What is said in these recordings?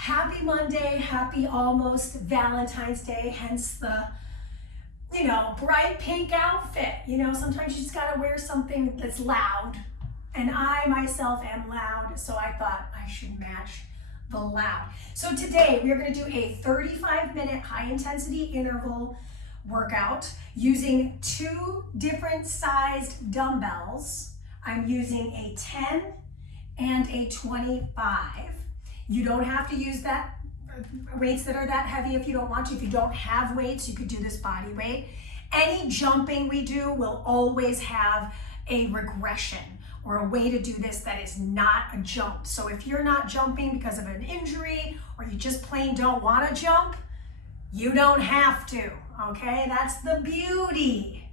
Happy Monday, happy almost Valentine's Day, hence the, bright pink outfit. Sometimes you just gotta wear something that's loud. And I myself am loud, so I thought I should match the loud. So today we are gonna do a 35-minute high intensity interval workout using 2 different sized dumbbells. I'm using a 10 and a 25. You don't have to use that weights that are that heavy if you don't want to. If you don't have weights, you could do this body weight. Any jumping we do will always have a regression or a way to do this that is not a jump. So if you're not jumping because of an injury or you just plain don't want to jump, you don't have to, okay? That's the beauty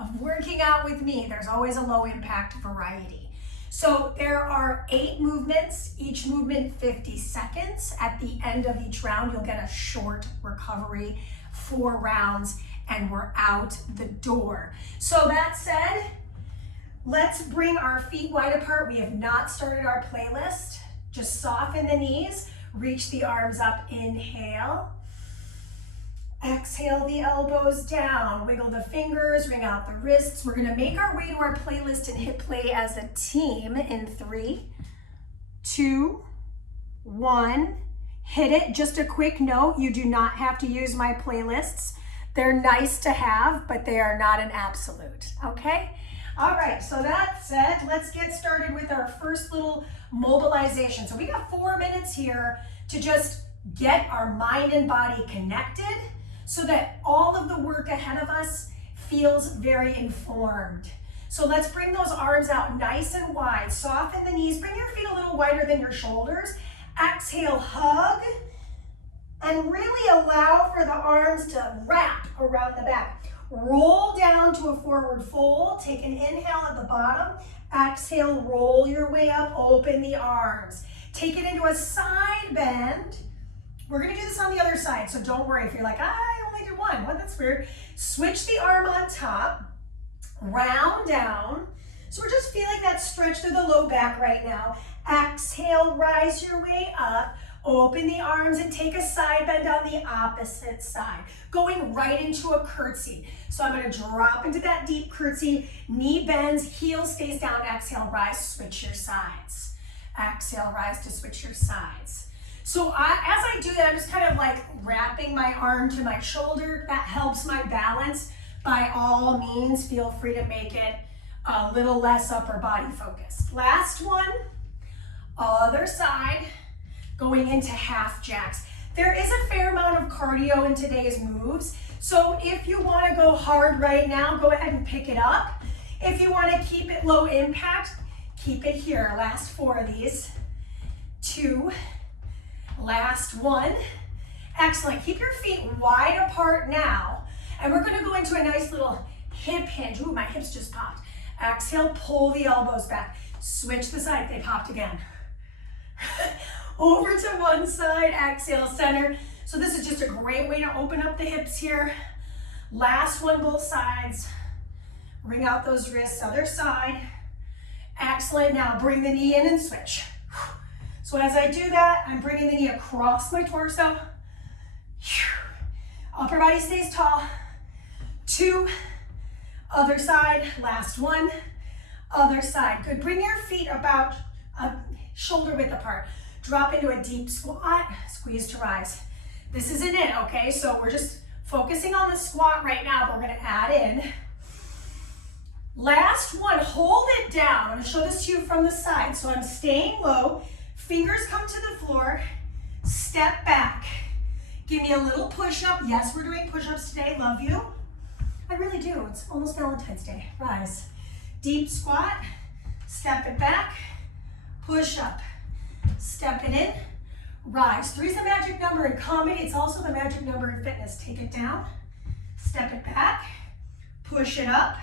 of working out with me. There's always a low impact variety. So there are 8 movements, each movement 50 seconds. At the end of each round, you'll get a short recovery, 4 rounds, and we're out the door. So that said, let's bring our feet wide apart. We have not started our playlist. Just soften the knees, reach the arms up, inhale. Exhale the elbows down, wiggle the fingers, wring out the wrists. We're gonna make our way to our playlist and hit play as a team in 3, 2, 1. Hit it. Just a quick note, you do not have to use my playlists. They're nice to have, but they are not an absolute, okay? All right, so that said, let's get started with our first little mobilization. So we got 4 minutes here to just get our mind and body connected so that all of the work ahead of us feels very informed. So let's bring those arms out nice and wide. Soften the knees, bring your feet a little wider than your shoulders. Exhale, hug, and really allow for the arms to wrap around the back. Roll down to a forward fold. Take an inhale at the bottom. Exhale, roll your way up, open the arms. Take it into a side bend. We're gonna do this on the other side, so don't worry if you're like, I only did one. Well, that's weird. Switch the arm on top, round down. So we're just feeling that stretch through the low back right now. Exhale, rise your way up. Open the arms and take a side bend on the opposite side. Going right into a curtsy. So I'm gonna drop into that deep curtsy. Knee bends, heel stays down. Exhale, rise, switch your sides. Exhale, rise to switch your sides. So as I do that, I'm just kind of like wrapping my arm to my shoulder. That helps my balance. By all means, feel free to make it a little less upper body focused. Last one, other side, going into half jacks. There is a fair amount of cardio in today's moves. So if you want to go hard right now, go ahead and pick it up. If you want to keep it low impact, keep it here. Last 4 of these. 2. Last 1. Excellent. Keep your feet wide apart now. And we're going to go into a nice little hip hinge. Ooh, my hips just popped. Exhale, pull the elbows back. Switch the side. They popped again. Over to one side. Exhale, center. So this is just a great way to open up the hips here. Last one, both sides. Wring out those wrists. Other side. Excellent. Now bring the knee in and switch. So as I do that, I'm bringing the knee across my torso. Upper body stays tall. 2, other side, last 1, other side. Good, bring your feet about shoulder width apart. Drop into a deep squat, squeeze to rise. This isn't it, okay? So we're just focusing on the squat right now, but we're gonna add in. Last one, hold it down. I'm gonna show this to you from the side. So I'm staying low. Fingers come to the floor, step back. Give me a little push-up. Yes, we're doing push-ups today, love you. I really do, it's almost Valentine's Day. Rise, deep squat, step it back, push up, step it in, rise. 3 is the magic number in comedy, it's also the magic number in fitness. Take it down, step it back, push it up,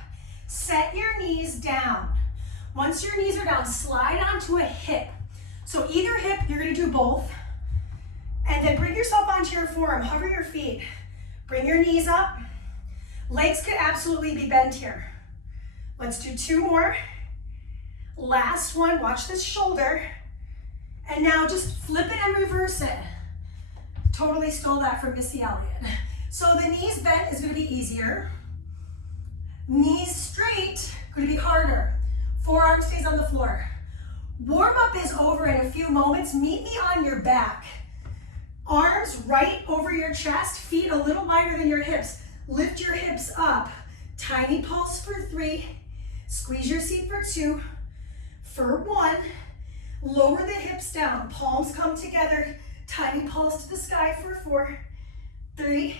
set your knees down. Once your knees are down, slide onto a hip. So either hip, you're gonna do both. And then bring yourself onto your forearm, hover your feet. Bring your knees up. Legs could absolutely be bent here. Let's do 2 more. Last one, watch this shoulder. And now just flip it and reverse it. Totally stole that from Missy Elliott. So the knees bent is gonna be easier. Knees straight, gonna be harder. Forearm stays on the floor. Warm up is over in a few moments. Meet me on your back. Arms right over your chest, feet a little wider than your hips. Lift your hips up. Tiny pulse for 3. Squeeze your seat for 2. For 1. Lower the hips down. Palms come together. Tiny pulse to the sky for 4. 3.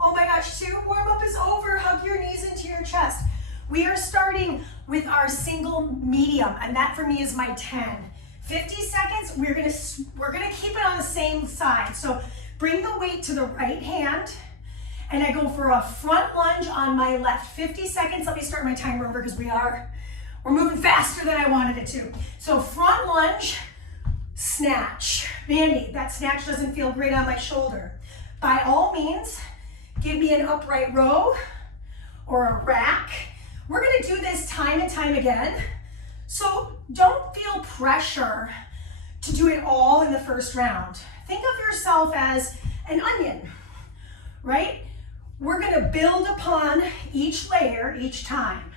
Oh my gosh, 2. Warm up is over. Hug your knees into your chest. We are starting with our single medium, and that for me is my 10. 50 seconds, we're gonna keep it on the same side. So bring the weight to the right hand, and I go for a front lunge on my left. 50 seconds, let me start my timer over because we're moving faster than I wanted it to. So front lunge, snatch. Mandy, that snatch doesn't feel great on my shoulder. By all means, give me an upright row or a rack. We're gonna do this time and time again. So don't feel pressure to do it all in the first round. Think of yourself as an onion, right? We're gonna build upon each layer each time.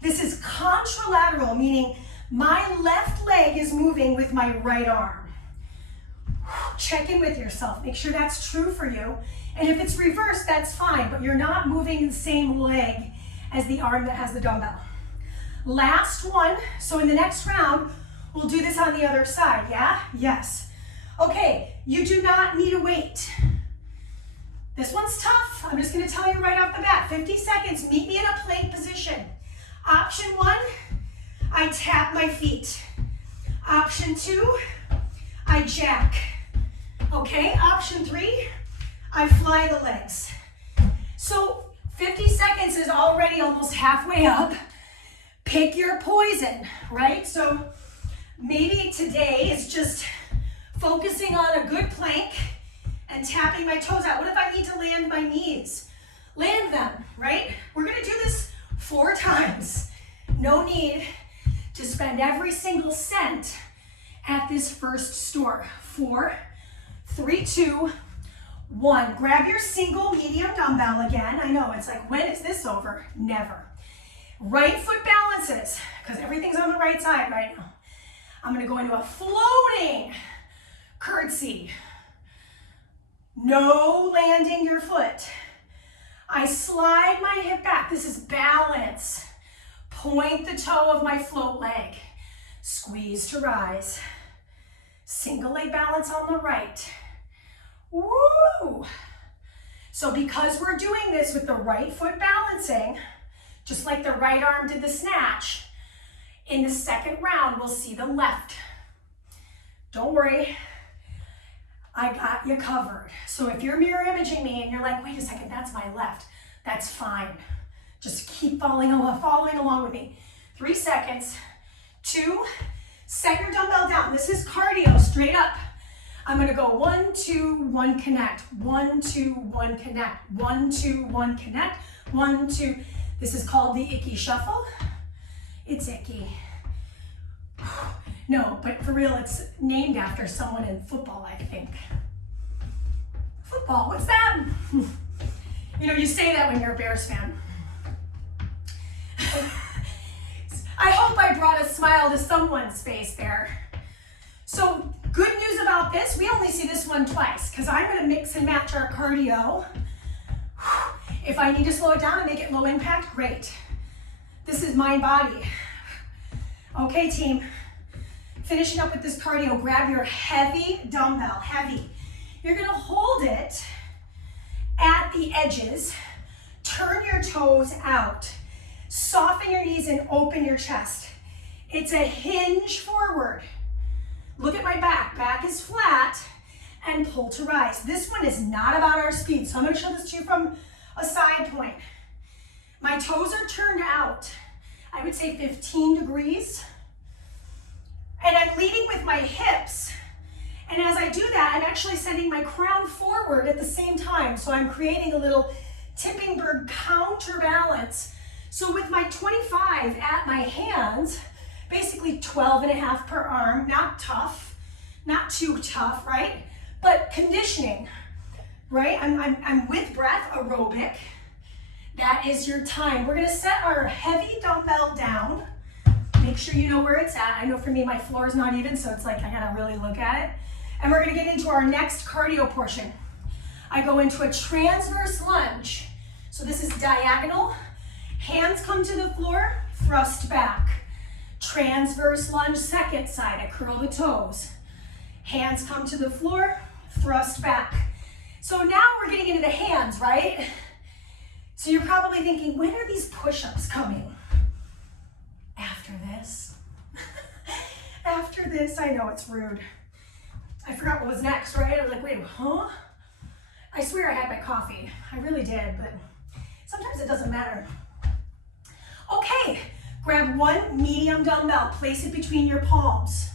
This is contralateral, meaning my left leg is moving with my right arm. Check in with yourself, make sure that's true for you. And if it's reversed, that's fine, but you're not moving the same leg as the arm that has the dumbbell. Last one, so in the next round, we'll do this on the other side, yeah? Yes. Okay, you do not need a weight. This one's tough. I'm just gonna tell you right off the bat, 50 seconds, meet me in a plank position. Option 1, I tap my feet. Option 2, I jack. Okay, option 3, I fly the legs. So 50 seconds is already almost halfway up. Pick your poison, right? So maybe today is just focusing on a good plank and tapping my toes out. What if I need to land my knees? Land them, right? We're gonna do this 4 times. No need to spend every single cent at this first store. 4, 3, 2, 1. Grab your single medium dumbbell again. I know, it's like, when is this over? Never. Right foot balances, because everything's on the right side right now. I'm gonna go into a floating curtsy. No landing your foot. I slide my hip back. This is balance. Point the toe of my float leg. Squeeze to rise. Single leg balance on the right. Woo! So because we're doing this with the right foot balancing, just like the right arm did the snatch, in the second round, we'll see the left. Don't worry, I got you covered. So if you're mirror imaging me and you're like, wait a second, that's my left, that's fine. Just keep following along with me. 3 seconds. 2, set your dumbbell down. This is cardio, straight up. I'm gonna go 1, 2, 1, connect. 1, 2, 1, connect. 1, 2, 1, connect. 1, 2. This is called the icky shuffle. It's icky. No, but for real, it's named after someone in football, I think. Football, what's that? You know, you say that when you're a Bears fan. I hope I brought a smile to someone's face there. So, good news about this, we only see this one twice, because I'm gonna mix and match our cardio. If I need to slow it down and make it low impact, great. This is mind body. Okay, team. Finishing up with this cardio, grab your heavy dumbbell, heavy. You're gonna hold it at the edges, turn your toes out, soften your knees and open your chest. It's a hinge forward. Look at my back, back is flat, and pull to rise. This one is not about our speed, so I'm gonna show this to you from a side point. My toes are turned out, I would say 15 degrees. And I'm leading with my hips. And as I do that, I'm actually sending my crown forward at the same time. So I'm creating a little tipping bird counterbalance. So with my 25 at my hands, basically 12.5 per arm, not tough, not too tough, right? but conditioning, right? I'm with breath, aerobic. That is your time. We're gonna set our heavy dumbbell down. Make sure you know where it's at. I know for me, my floor is not even, so it's like I gotta really look at it. And we're gonna get into our next cardio portion. I go into a transverse lunge. So this is diagonal. Hands come to the floor, thrust back. Transverse lunge, second side. I curl the toes. Hands come to the floor, thrust back. So now we're getting into the hands, right? So you're probably thinking, when are these push-ups coming? After this. After this, I know it's rude. I forgot what was next, right? I was like, wait, huh? I swear I had my coffee. I really did, but sometimes it doesn't matter. Okay, grab one medium dumbbell, place it between your palms.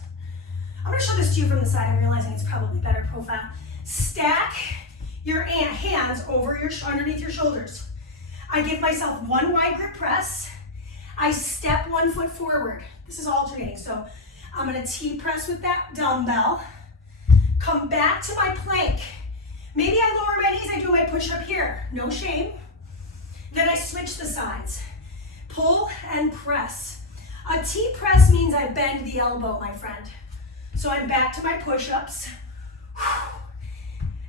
I'm gonna show this to you from the side. I'm realizing it's probably better profile. Stack your hands over underneath your shoulders. I give myself one wide grip press. I step one foot forward. This is alternating, so I'm gonna T-press with that dumbbell. Come back to my plank. Maybe I lower my knees, I do my push-up here. No shame. Then I switch the sides. Pull and press. A T-press means I bend the elbow, my friend. So I'm back to my push-ups.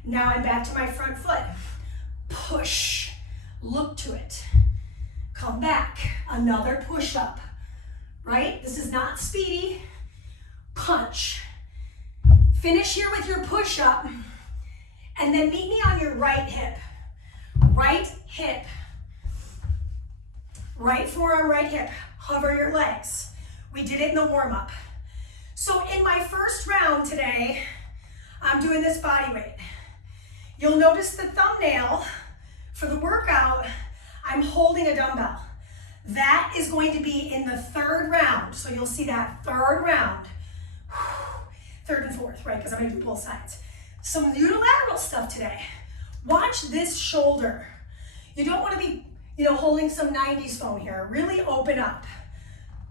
Now I'm back to my front foot. Push, look to it. Come back, another push-up, right? This is not speedy. Punch. Finish here with your push-up, and then meet me on your right hip. Right hip. Right forearm, right hip. Hover your legs. We did it in the warm-up. So in my first round today, I'm doing this body weight. You'll notice the thumbnail for the workout, I'm holding a dumbbell. That is going to be in the third round. So you'll see that third round. Third and fourth, right? Because I'm gonna do both sides. Some unilateral stuff today. Watch this shoulder. You don't wanna be, holding some 90s phone here. Really open up.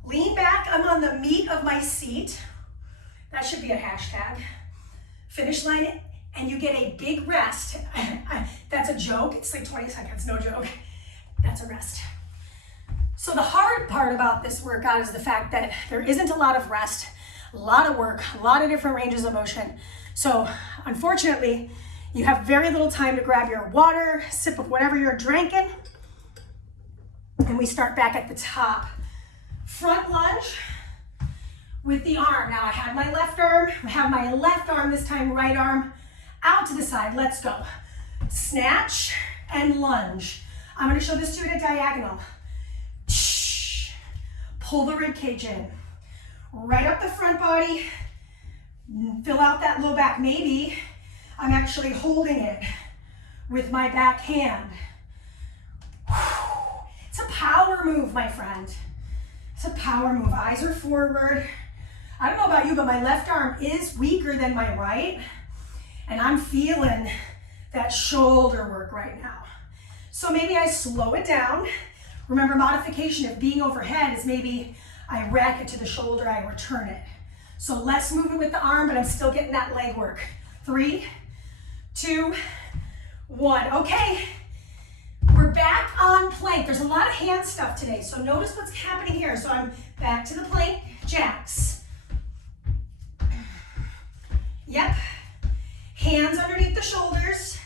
Lean back, I'm on the meat of my seat. That should be a hashtag. Finish line it, and you get a big rest. That's a joke, it's like 20 seconds, no joke. That's a rest. So the hard part about this workout is the fact that there isn't a lot of rest, a lot of work, a lot of different ranges of motion. So unfortunately, you have very little time to grab your water, sip of whatever you're drinking, and we start back at the top. Front lunge with the arm. Now I have my left arm, this time right arm out to the side. Let's go. Snatch and lunge. I'm gonna show this to you at a diagonal. Pull the rib cage in. Right up the front body. Fill out that low back. Maybe I'm actually holding it with my back hand. It's a power move, my friend. It's a power move. Eyes are forward. I don't know about you, but my left arm is weaker than my right. And I'm feeling that shoulder work right now. So maybe I slow it down. Remember, modification of being overhead is maybe I rack it to the shoulder, I return it. So less movement with the arm, but I'm still getting that leg work. 3, 2, 1. Okay, we're back on plank. There's a lot of hand stuff today, so notice what's happening here. So I'm back to the plank, jacks. Yep, hands underneath the shoulders.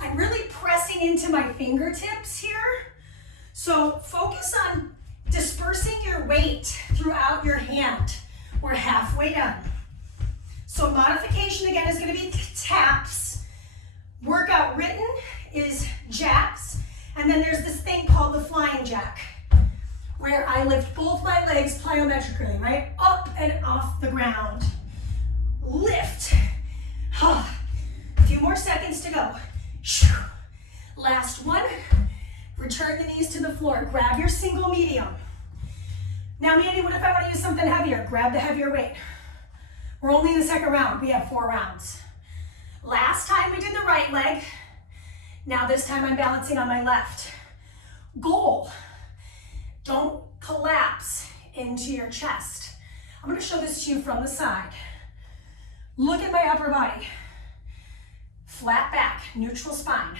I'm really pressing into my fingertips here. So focus on dispersing your weight throughout your hand. We're halfway done. So modification again is going to be taps. Workout written is jacks. And then there's this thing called the flying jack, where I lift both my legs plyometrically, right? Up and off the ground. Lift. A few more seconds to go. Last one. Return the knees to the floor. Grab your single medium. Now, Mandy, what if I want to use something heavier? Grab the heavier weight. We're only in the second round. We have 4 rounds. Last time we did the right leg. Now this time I'm balancing on my left. Goal. Don't collapse into your chest. I'm going to show this to you from the side. Look at my upper body. Flat back, neutral spine.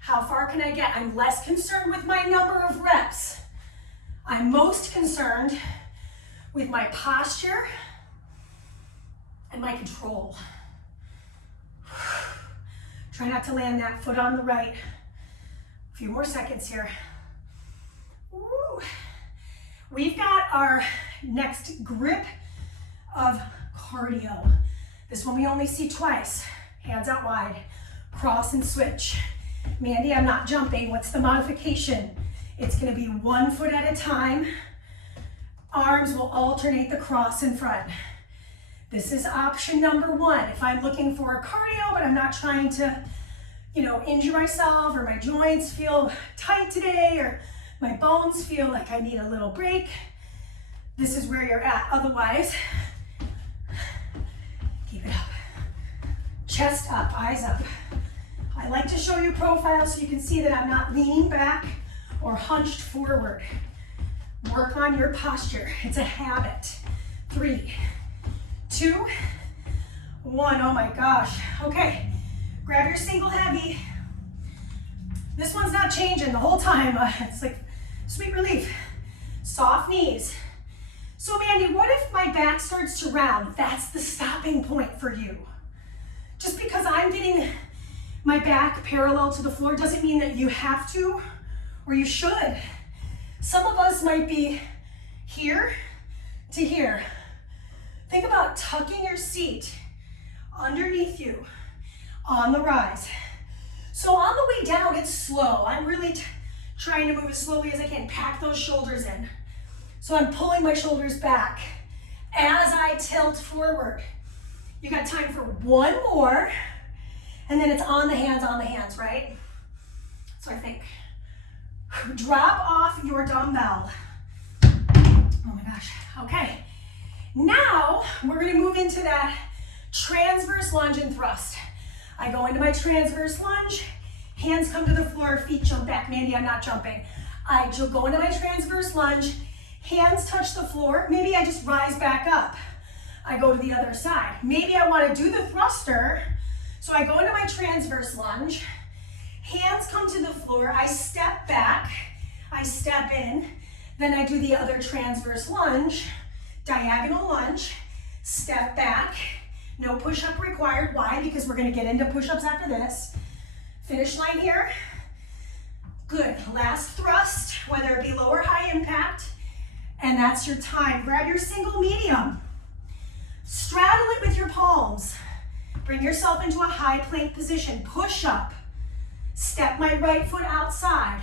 How far can I get? I'm less concerned with my number of reps. I'm most concerned with my posture and my control. Try not to land that foot on the right. A few more seconds here. Woo. We've got our next grip of cardio. This one we only see twice. Hands out wide, cross and switch. Mandy, I'm not jumping. What's the modification? It's gonna be 1 foot at a time. Arms will alternate the cross in front. This is option number 1. If I'm looking for a cardio, but I'm not trying to, injure myself, or my joints feel tight today, or my bones feel like I need a little break, this is where you're at. Otherwise, keep it up. Chest up, eyes up. I like to show you profile so you can see that I'm not leaning back or hunched forward. Work on your posture. It's a habit. 3, 2, 1. Oh my gosh. Okay, grab your single heavy. This one's not changing the whole time. It's like sweet relief. Soft knees. So Mandy, what if my back starts to round? That's the stopping point for you. Just because I'm getting my back parallel to the floor doesn't mean that you have to or you should. Some of us might be here to here. Think about tucking your seat underneath you on the rise. So on the way down, it's slow. I'm really trying to move as slowly as I can. Pack those shoulders in. So I'm pulling my shoulders back as I tilt forward. You got time for 1 more, and then it's on the hands, right? So I think, drop off your dumbbell. Oh my gosh, okay. Now, we're gonna move into that transverse lunge and thrust. I go into my transverse lunge, hands come to the floor, feet jump back. Mandy, I'm not jumping. I go into my transverse lunge, hands touch the floor, maybe I just rise back up. I go to the other side. Maybe I want to do the thruster, so I go into my transverse lunge, hands come to the floor, I step back, I step in, then I do the other transverse lunge, diagonal lunge, step back, no push-up required. Why? Because we're going to get into push-ups after this. Finish line here. Good. Last thrust, whether it be low or high impact, and that's your time. Grab your single medium. Straddle it with your palms. Bring yourself into a high plank position. Push up. Step my right foot outside.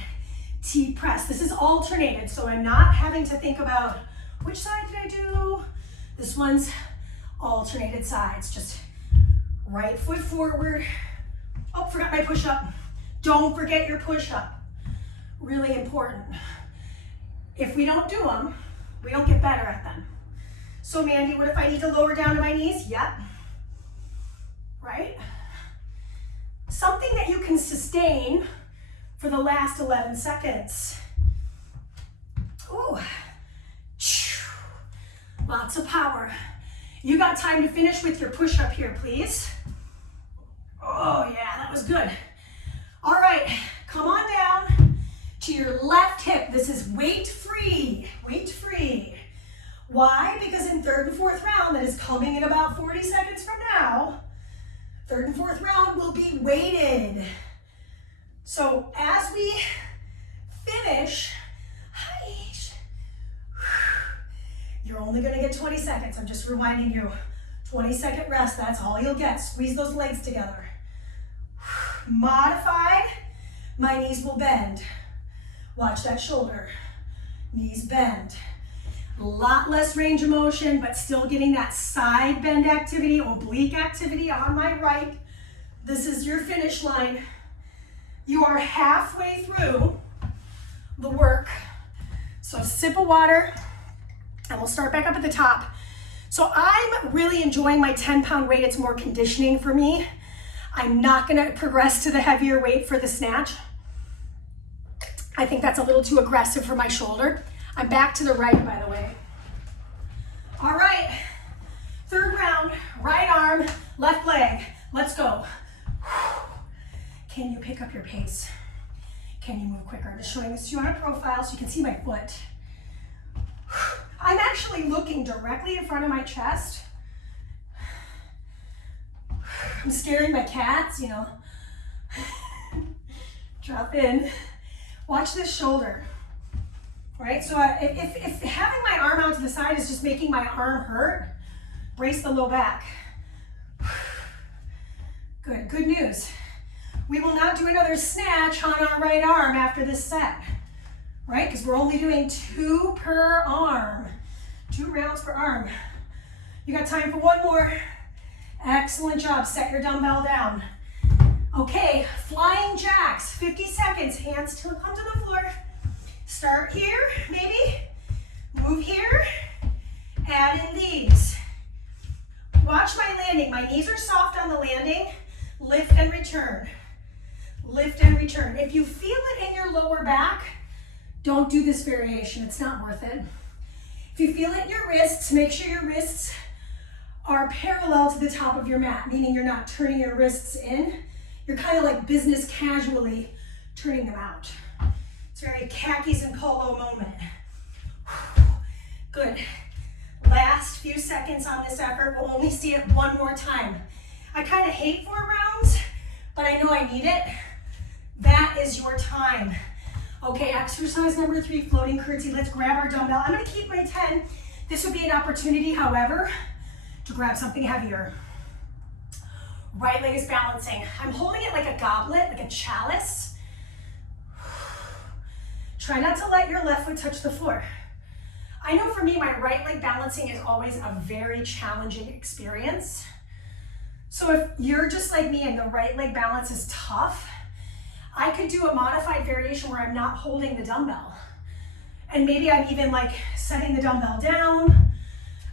T-press. This is alternated, so I'm not having to think about which side did I do. This one's alternated sides. Just right foot forward. Oh, forgot my push-up. Don't forget your push-up. Really important. If we don't do them, we don't get better at them. So Mandy, what if I need to lower down to my knees? Yep. Right? Something that you can sustain for the last 11 seconds. Ooh. Lots of power. You got time to finish with your push-up here, please. Oh yeah, that was good. All right, come on down to your left hip. This is weight-free, weight-free. Why? Because in 3rd and 4th round, that is coming in about 40 seconds from now, 3rd and 4th round will be weighted. So as we finish, you're only gonna get 20 seconds. I'm just reminding you, 20-second rest, that's all you'll get. Squeeze those legs together. Modified, my knees will bend. Watch that shoulder, knees bend. A lot less range of motion, but still getting that side bend activity, oblique activity on my right. This is your finish line. You are halfway through the work. So sip of water, and we'll start back up at the top. So I'm really enjoying my 10-pound weight. It's more conditioning for me. I'm not gonna progress to the heavier weight for the snatch. I think that's a little too aggressive for my shoulder. I'm back to the right, by the way. All right, 3rd round, right arm, left leg. Let's go. Can you pick up your pace? Can you move quicker? I'm just showing this to you on a profile so you can see my foot. I'm actually looking directly in front of my chest. I'm staring at my cats, you know. Drop in. Watch this shoulder. Right? So if having my arm out to the side is just making my arm hurt, brace the low back. Good news. We will not do another snatch on our right arm after this set, right? Because we're only doing 2 per arm, 2 rounds per arm. You got time for 1 more. Excellent job. Set your dumbbell down. Okay, flying jacks, 50 seconds. Hands till come to the floor. Start here, maybe. Move here. Add in these. Watch my landing. My knees are soft on the landing. Lift and return. Lift and return. If you feel it in your lower back, don't do this variation. It's not worth it. If you feel it in your wrists, make sure your wrists are parallel to the top of your mat, meaning you're not turning your wrists in. You're kind of like business casually turning them out. It's very khakis and polo moment. Good. Last few seconds on this effort. We'll only see it 1 more time. I kind of hate 4 rounds, but I know I need it. That is your time. Okay, exercise number 3, floating curtsy. Let's grab our dumbbell. I'm gonna keep my 10. This would be an opportunity, however, to grab something heavier. Right leg is balancing. I'm holding it like a goblet, like a chalice. Try not to let your left foot touch the floor. I know for me, my right leg balancing is always a very challenging experience. So if you're just like me and the right leg balance is tough, I could do a modified variation where I'm not holding the dumbbell. And maybe I'm even like setting the dumbbell down.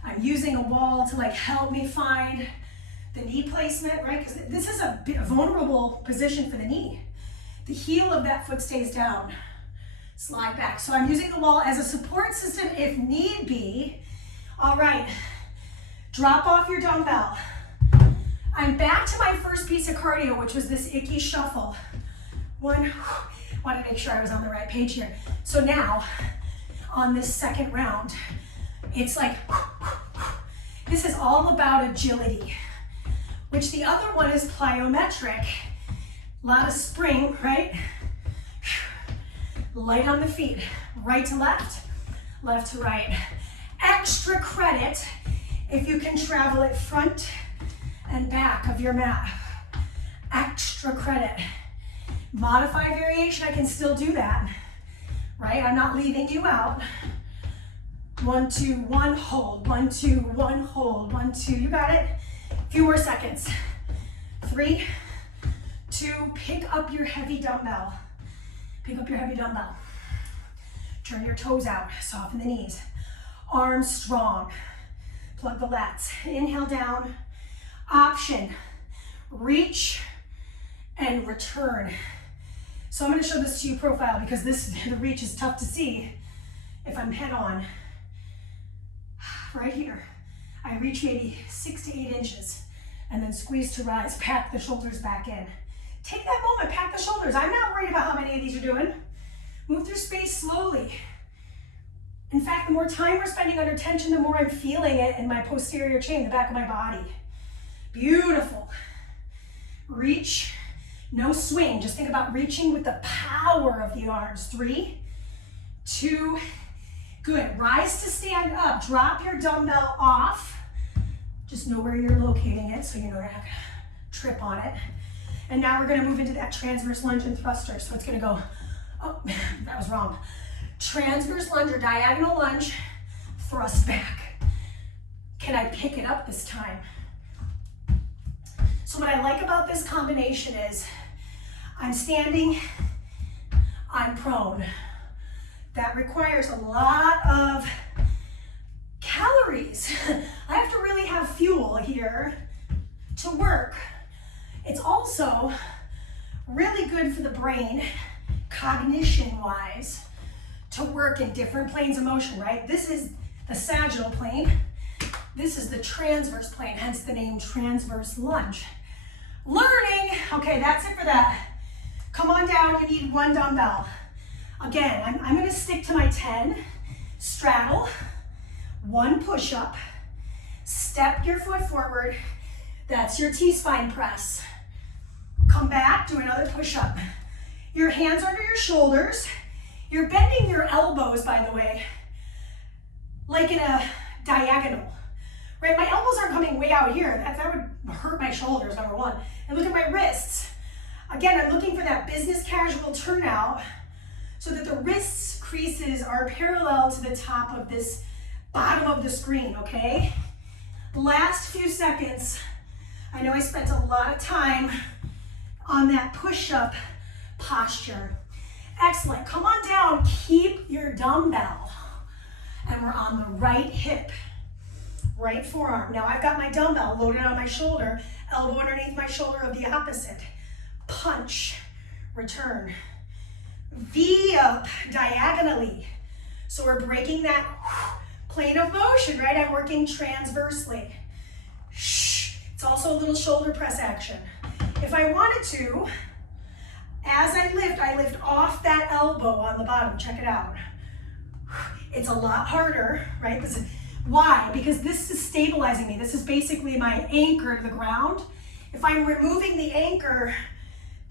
I'm using a wall to like help me find the knee placement, right? Because this is a vulnerable position for the knee. The heel of that foot stays down. Slide back. So I'm using the wall as a support system if need be. All right, drop off your dumbbell. I'm back to my first piece of cardio, which was this icky shuffle. Want to make sure I was on the right page here. So now, on this second round, it's like, this is all about agility, which the other one is plyometric. A lot of spring, right? Light on the feet, right to left, left to right. Extra credit if you can travel it front and back of your mat. Extra credit. Modified variation, I can still do that, right? I'm not leaving you out. 1, 2, 1, hold. 1, 2, 1, hold. 1, 2, you got it. Few more seconds. 3, 2, pick up your heavy dumbbell. Pick up your heavy dumbbell. Turn your toes out, soften the knees. Arms strong. Plug the lats. Inhale down. Option. Reach and return. So I'm going to show this to you profile because the reach is tough to see if I'm head on. Right here. I reach maybe 6 to 8 inches and then squeeze to rise. Pack the shoulders back in. Take that moment, pack the shoulders. I'm not worried about how many of these you're doing. Move through space slowly. In fact, the more time we're spending under tension, the more I'm feeling it in my posterior chain, the back of my body. Beautiful. Reach, no swing. Just think about reaching with the power of the arms. 3, 2, good. Rise to stand up. Drop your dumbbell off. Just know where you're locating it so you know you're not gonna trip on it. And now we're gonna move into that transverse lunge and thruster. So it's gonna go, oh, that was wrong. Transverse lunge or diagonal lunge, thrust back. Can I pick it up this time? So what I like about this combination is I'm standing, I'm prone. That requires a lot of calories. I have to really have fuel here to work. It's also really good for the brain, cognition-wise, to work in different planes of motion, right? This is the sagittal plane. This is the transverse plane, hence the name transverse lunge. Learning, okay, that's it for that. Come on down, you need 1 dumbbell. Again, I'm gonna stick to my 10, straddle, 1 push-up, step your foot forward, that's your T-spine press. Come back, do another push-up. Your hands under your shoulders, you're bending your elbows, by the way, like in a diagonal, right? My elbows aren't coming way out here, that would hurt my shoulders, number 1. And look at my wrists. Again, I'm looking for that business casual turnout so that the wrists creases are parallel to the top of this bottom of the screen, okay? Last few seconds. I know I spent a lot of time on that push-up posture. Excellent, come on down, keep your dumbbell. And we're on the right hip, right forearm. Now I've got my dumbbell loaded on my shoulder, elbow underneath my shoulder of the opposite. Punch, return. V up diagonally. So we're breaking that plane of motion, right? I'm working transversely. It's also a little shoulder press action. If I wanted to, as I lift off that elbow on the bottom. Check it out. It's a lot harder, right? Why? Because this is stabilizing me. This is basically my anchor to the ground. If I'm removing the anchor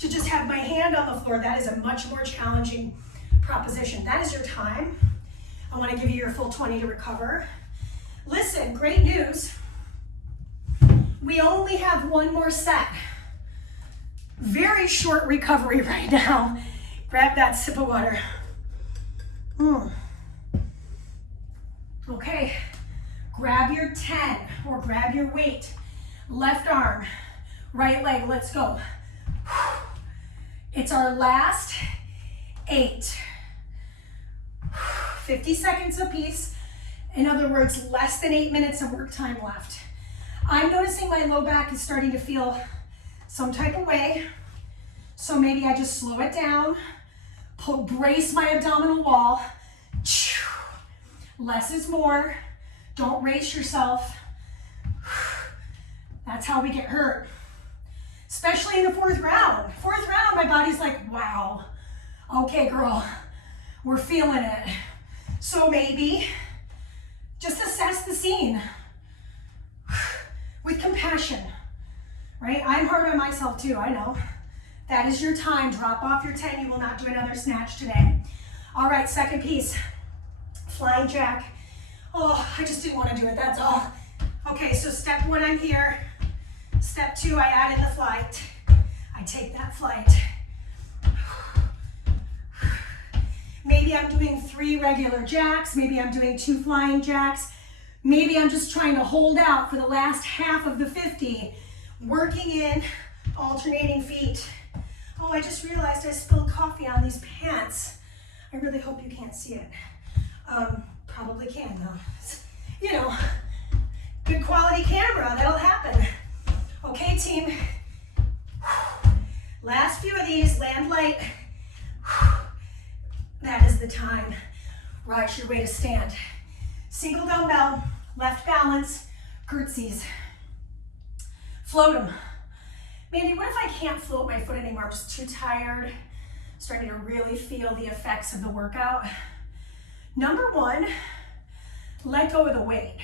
to just have my hand on the floor, that is a much more challenging proposition. That is your time. I want to give you your full 20 to recover. Listen, great news. We only have 1 more set. Very short recovery right now. Grab that sip of water. Okay, grab your 10 or grab your weight. Left arm, right leg, let's go. It's our last 8. 50 seconds apiece. In other words, less than 8 minutes of work time left. I'm noticing my low back is starting to feel some type of way. So maybe I just slow it down, brace my abdominal wall. Less is more. Don't race yourself. That's how we get hurt. Especially in the 4th round. 4th round, my body's like, wow. Okay, girl, we're feeling it. So maybe just assess the scene with compassion, right? I'm hard on myself too, I know. That is your time. Drop off your 10. You will not do another snatch today. All right, second piece. Flying jack. Oh, I just didn't want to do it, that's all. Okay, so step 1, I'm here. Step 2, I add in the flight. I take that flight. Maybe I'm doing 3 regular jacks. Maybe I'm doing 2 flying jacks. Maybe I'm just trying to hold out for the last half of the 50. Working in, alternating feet. Oh, I just realized I spilled coffee on these pants. I really hope you can't see it. Probably can though. You know, good quality camera, that'll happen. Okay, team. Last few of these, land light. That is the time. Rise your way to stand. Single dumbbell, left balance, curtsies. Float them. Mandy, what if I can't float my foot anymore? I'm just too tired. Starting to really feel the effects of the workout. Number 1, let go of the weight.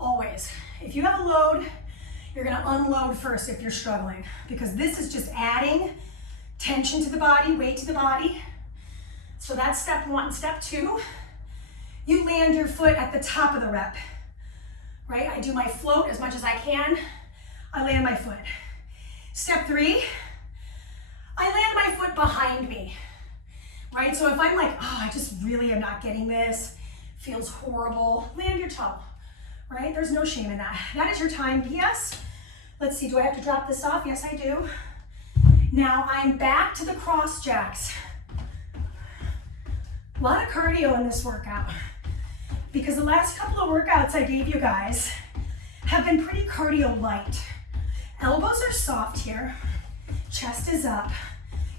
Always. If you have a load, you're gonna unload first if you're struggling, because this is just adding tension to the body, weight to the body. So that's step 1. Step 2, you land your foot at the top of the rep, right? I do my float as much as I can. I land my foot. Step 3, I land my foot behind me, right? So if I'm like, oh, I just really am not getting this, feels horrible, land your toe, right? There's no shame in that. That is your time. Yes. Let's see, do I have to drop this off? Yes, I do. Now I'm back to the cross jacks. A lot of cardio in this workout because the last couple of workouts I gave you guys have been pretty cardio light. Elbows are soft here, chest is up.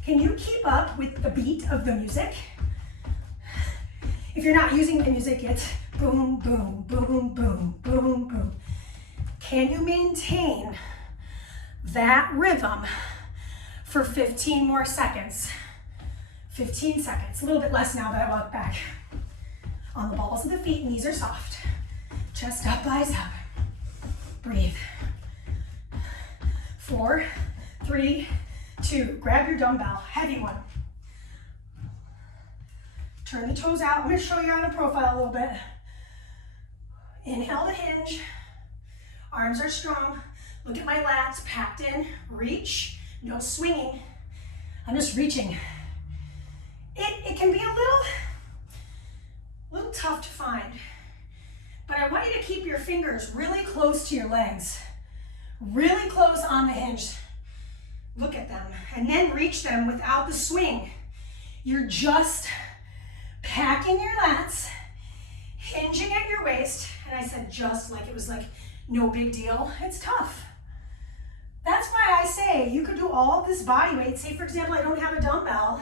Can you keep up with the beat of the music? If you're not using the music, it's boom, boom, boom, boom, boom, boom. Can you maintain that rhythm for 15 more seconds. 15 seconds, a little bit less now that I walk back. On the balls of the feet, knees are soft. Chest up, eyes up. Breathe. 4, 3, 2. Grab your dumbbell, heavy one. Turn the toes out. I'm going to show you on the profile a little bit. Inhale to hinge. Arms are strong. Look at my lats, packed in. Reach, no swinging. I'm just reaching. It can be a little tough to find, but I want you to keep your fingers really close to your legs, really close on the hinge. Look at them, and then reach them without the swing. You're just packing your lats, hinging at your waist, and I said just like it was like no big deal. It's tough. That's why I say you could do all of this body weight. Say, for example, I don't have a dumbbell.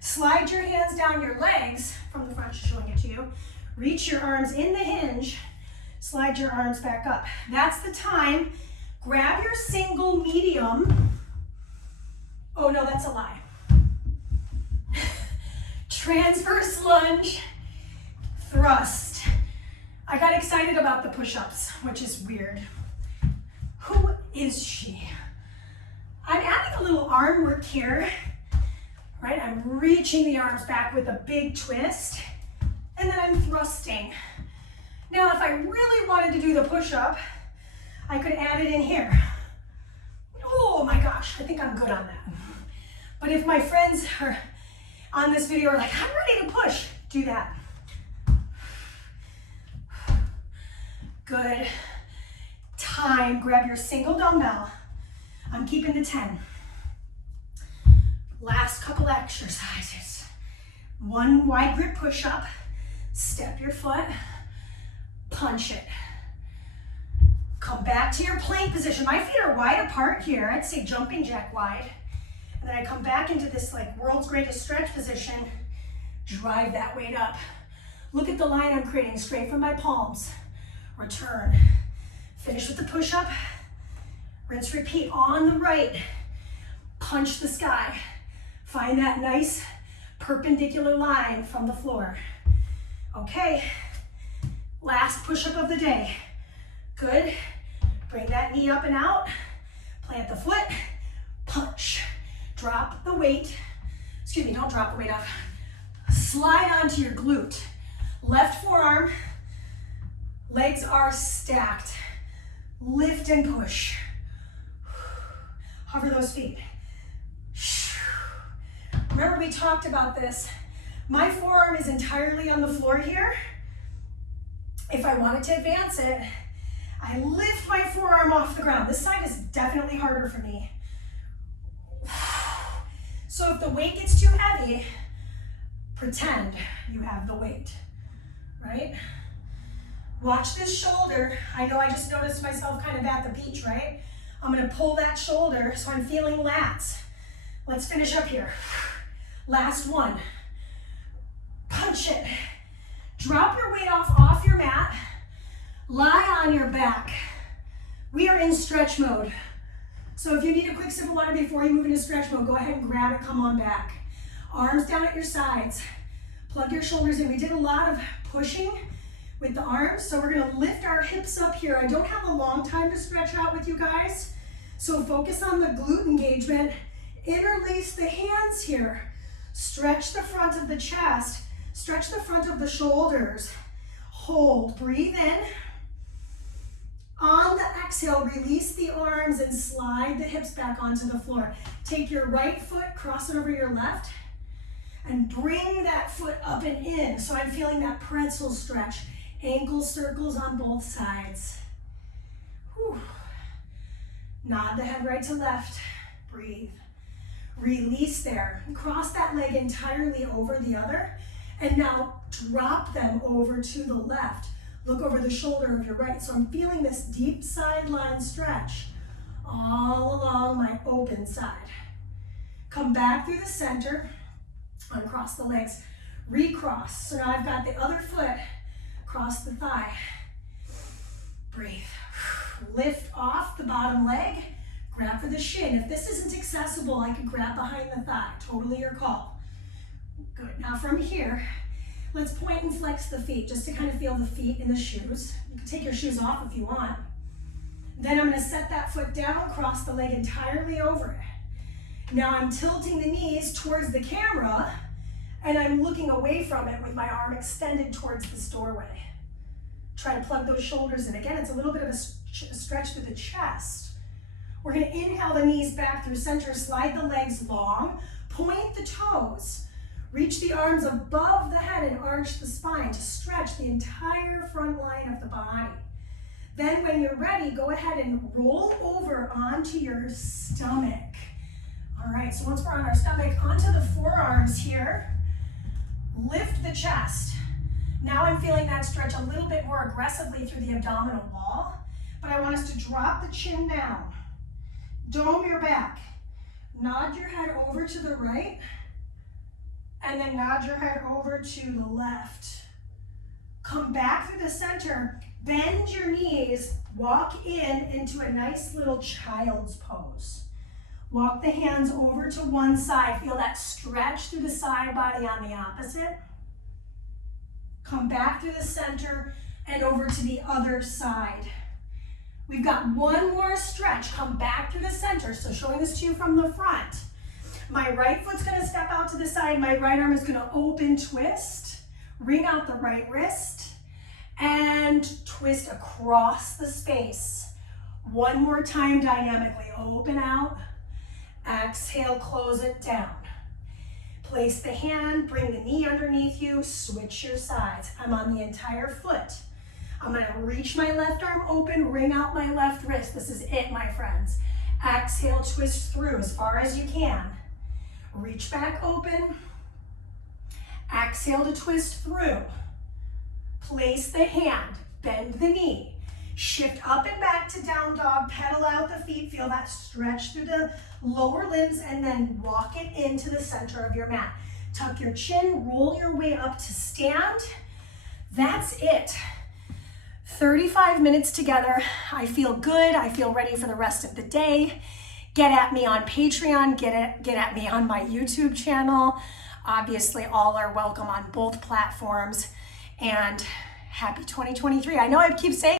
Slide your hands down your legs from the front, showing it to you. Reach your arms in the hinge. Slide your arms back up. That's the time. Grab your single medium. Oh no, that's a lie. Transverse lunge, thrust. I got excited about the push-ups, which is weird. Who is she? I'm adding a little arm work here, right? I'm reaching the arms back with a big twist, and then I'm thrusting. Now, if I really wanted to do the push-up, I could add it in here. Oh my gosh, I think I'm good on that. But if my friends are on this video are like, I'm ready to push, do that. Good. Time, grab your single dumbbell. I'm keeping the 10. Last couple exercises. One wide grip push-up, step your foot, punch it. Come back to your plank position. My feet are wide apart here. I'd say jumping jack wide. And then I come back into this like world's greatest stretch position, drive that weight up. Look at the line I'm creating straight from my palms. Return. Finish with the push-up. Rinse, repeat on the right. Punch the sky. Find that nice perpendicular line from the floor. Okay, last push-up of the day. Good. Bring that knee up and out. Plant the foot. Punch. Drop the weight. Excuse me, don't drop the weight off. Slide onto your glute. Left forearm. Legs are stacked. Lift and push. Hover those feet. Remember we talked about this. My forearm is entirely on the floor here. If I wanted to advance it, I lift my forearm off the ground. This side is definitely harder for me. So if the weight gets too heavy, pretend you have the weight, right? Watch this shoulder. I know I just noticed myself kind of at the beach, right? I'm gonna pull that shoulder so I'm feeling lats. Let's finish up here. Last one. Punch it. Drop your weight off your mat. Lie on your back. We are in stretch mode. So if you need a quick sip of water before you move into stretch mode, go ahead and grab it, come on back. Arms down at your sides. Plug your shoulders in. We did a lot of pushing with the arms, so we're gonna lift our hips up here. I don't have a long time to stretch out with you guys, so focus on the glute engagement. Interlace the hands here. Stretch the front of the chest. Stretch the front of the shoulders. Hold, breathe in. On the exhale, release the arms and slide the hips back onto the floor. Take your right foot, cross it over your left, and bring that foot up and in. So I'm feeling that pretzel stretch. Ankle circles on both sides. Whew. Nod the head right to left. Breathe. Release there. Cross that leg entirely over the other. And now drop them over to the left. Look over the shoulder of your right. So I'm feeling this deep sideline stretch all along my open side. Come back through the center. Uncross the legs. Recross. So now I've got the other foot. Cross the thigh. Breathe. Lift off the bottom leg. Grab for the shin. If this isn't accessible, I can grab behind the thigh. Totally your call. Good. Now from here, let's point and flex the feet just to kind of feel the feet in the shoes. You can take your shoes off if you want. Then I'm going to set that foot down, cross the leg entirely over it. Now I'm tilting the knees towards the camera and I'm looking away from it with my arm extended towards this doorway. Try to plug those shoulders in. Again, it's a little bit of a stretch through the chest. We're going to inhale the knees back through center, slide the legs long, point the toes, reach the arms above the head and arch the spine to stretch the entire front line of the body. Then when you're ready, go ahead and roll over onto your stomach. All right, so once we're on our stomach, onto the forearms here, lift the chest. Now I'm feeling that stretch a little bit more aggressively through the abdominal wall, but I want us to drop the chin down. Dome your back. Nod your head over to the right, and then nod your head over to the left. Come back through the center, bend your knees, walk into a nice little child's pose. Walk the hands over to one side. Feel that stretch through the side body on the opposite. Come back through the center and over to the other side. We've got one more stretch. Come back through the center. So showing this to you from the front. My right foot's going to step out to the side. My right arm is going to open twist. Ring out the right wrist and twist across the space. One more time dynamically. Open out. Exhale, close it down. Place the hand, bring the knee underneath you, switch your sides. I'm on the entire foot. I'm going to reach my left arm open, ring out my left wrist. This is it, my friends. Exhale, twist through as far as you can. Reach back open. Exhale to twist through. Place the hand, bend the knee. Shift up and back to down dog, pedal out the feet, feel that stretch through the lower limbs, and then walk it into the center of your mat. Tuck your chin, roll your way up to stand. That's it. 35 minutes together. I feel good. I feel ready for the rest of the day. Get at me on Patreon, get at me on my YouTube channel. Obviously, all are welcome on both platforms. And happy 2023. I know I keep saying